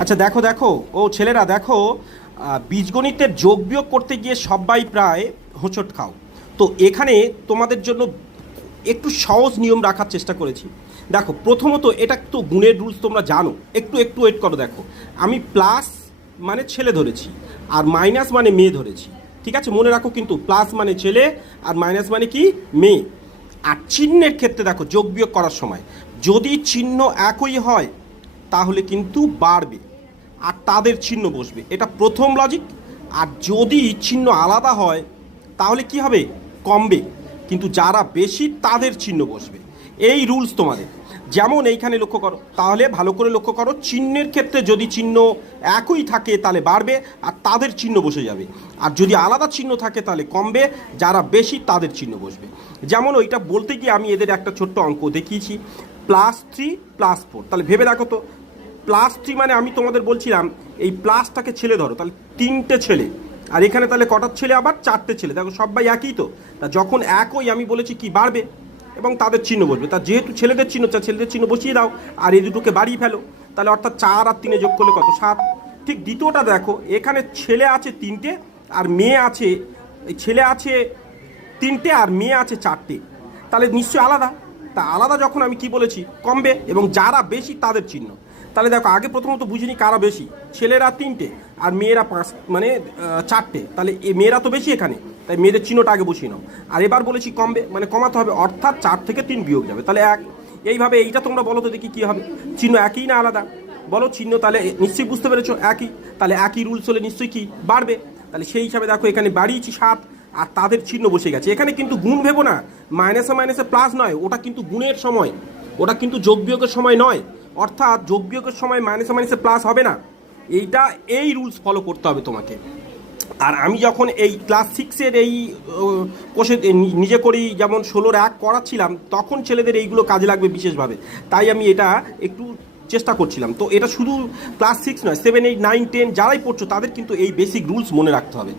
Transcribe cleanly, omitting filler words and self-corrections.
আচ্ছা দেখো দেখো ও ছেলেরা দেখো, বীজগণিতের যোগ বিয়োগ করতে গিয়ে সবাই প্রায় হোঁচট খাও। তো এখানে তোমাদের জন্য একটু সহজ নিয়ম রাখার চেষ্টা করেছি। দেখো প্রথমত এটা তো গুণের রুলস তোমরা জানো, একটু একটু ওয়েট করো। দেখো আমি প্লাস মানে ছেলে ধরেছি আর মাইনাস মানে মেয়ে ধরেছি, ঠিক আছে? মনে রাখো কিন্তু প্লাস মানে ছেলে আর মাইনাস মানে কি মেয়ে। আর চিহ্নের ক্ষেত্রে দেখো যোগ বিয়োগ করার সময় যদি চিহ্ন একই হয় তাহলে কিন্তু বাড়বে আর তাদের চিহ্ন বসবে, এটা প্রথম লজিক। আর যদি চিহ্ন আলাদা হয় তাহলে কি হবে? কমবে, কিন্তু যারা বেশি তাদের চিহ্ন বসবে। এই রুলস তোমাদের। যেমন এইখানে লক্ষ্য করো, তাহলে ভালো করে লক্ষ্য করো, চিহ্নের ক্ষেত্রে যদি চিহ্ন একই থাকে তাহলে বাড়বে আর তাদের চিহ্ন বসে যাবে, আর যদি আলাদা চিহ্ন থাকে তাহলে কমবে, যারা বেশি তাদের চিহ্ন বসবে। যেমন ওইটা বলতে গিয়ে আমি এদের একটা ছোট্ট অঙ্ক দেখিয়েছি, +3+4। তাহলে ভেবে দেখো তো, +3 মানে আমি তোমাদের বলছিলাম এই প্লাসটাকে ছেলে ধরো, তাহলে 3টে ছেলে, আর এখানে তাহলে কটার ছেলে? আবার 4টে ছেলে। দেখো সবাই একই তো, তা যখন একই আমি বলেছি কি বাড়বে এবং তাদের চিহ্ন বসবে। তা যেহেতু ছেলেদের চিহ্ন, ছেলেদের চিহ্ন বসিয়ে দাও আর এই দুটোকে বাড়িয়ে ফেলো, তাহলে অর্থাৎ 4 আর 3 যোগ করলে কত? 7। ঠিক দ্বিতীয়টা দেখো, এখানে ছেলে আছে 3টে আর মেয়ে আছে, এই ছেলে আছে 3টে আর মেয়ে আছে 4টে, তাহলে নিশ্চয়ই আলাদা। তা আলাদা যখন আমি কি বলেছি? কমবে, এবং যারা বেশি তাদের চিহ্ন। তাহলে দেখো আগে প্রথমত বুঝিনি কারা বেশি, ছেলেরা 3টে আর মেয়েরা 5 মানে 4টে, তাহলে মেয়েরা তো বেশি এখানে, তাই মেয়েদের চিহ্নটা আগে বসিয়ে নাও। আর এবার বলেছি কমবে মানে কমাতে হবে, অর্থাৎ 4 থেকে 3 বিয়োগ যাবে, তাহলে 1। এইভাবে এইটা তোমরা বলো তো দেখি কী হবে, চিহ্ন একই না আলাদা? বলো চিহ্ন, তাহলে নিশ্চয়ই বুঝতে পেরেছো একই, তাহলে একই রুলস হলে নিশ্চয়ই কি বাড়বে। তাহলে সেই হিসাবে দেখো এখানে বাড়িয়েছি 7 আর তাদের চিহ্ন বসে গেছে। এখানে কিন্তু গুণ ভেবো না, মাইনাসে মাইনাসে প্লাস নয়, ওটা কিন্তু গুণের সময়, ওটা কিন্তু যোগ বিয়োগের সময় নয়। অর্থাৎ যোগ বিয়োগের সময় মাইনাসে মাইনাসে প্লাস হবে না, এই রুলস ফলো করতে হবে তোমাকে। আর আমি যখন এই ক্লাস 6-এর এই কোষে নিজে করেই যেমন 16-র 1 করাচ্ছিলাম, তখন ছেলেদের এইগুলো কাজে লাগবে বিশেষভাবে, তাই আমি এটা একটু চেষ্টা করছিলাম। তো এটা শুধু ক্লাস 6 নয়, 7, 8, 9, 10 যারাই পড়ছো তাদের কিন্তু এই বেসিক রুলস মনে রাখতে হবে।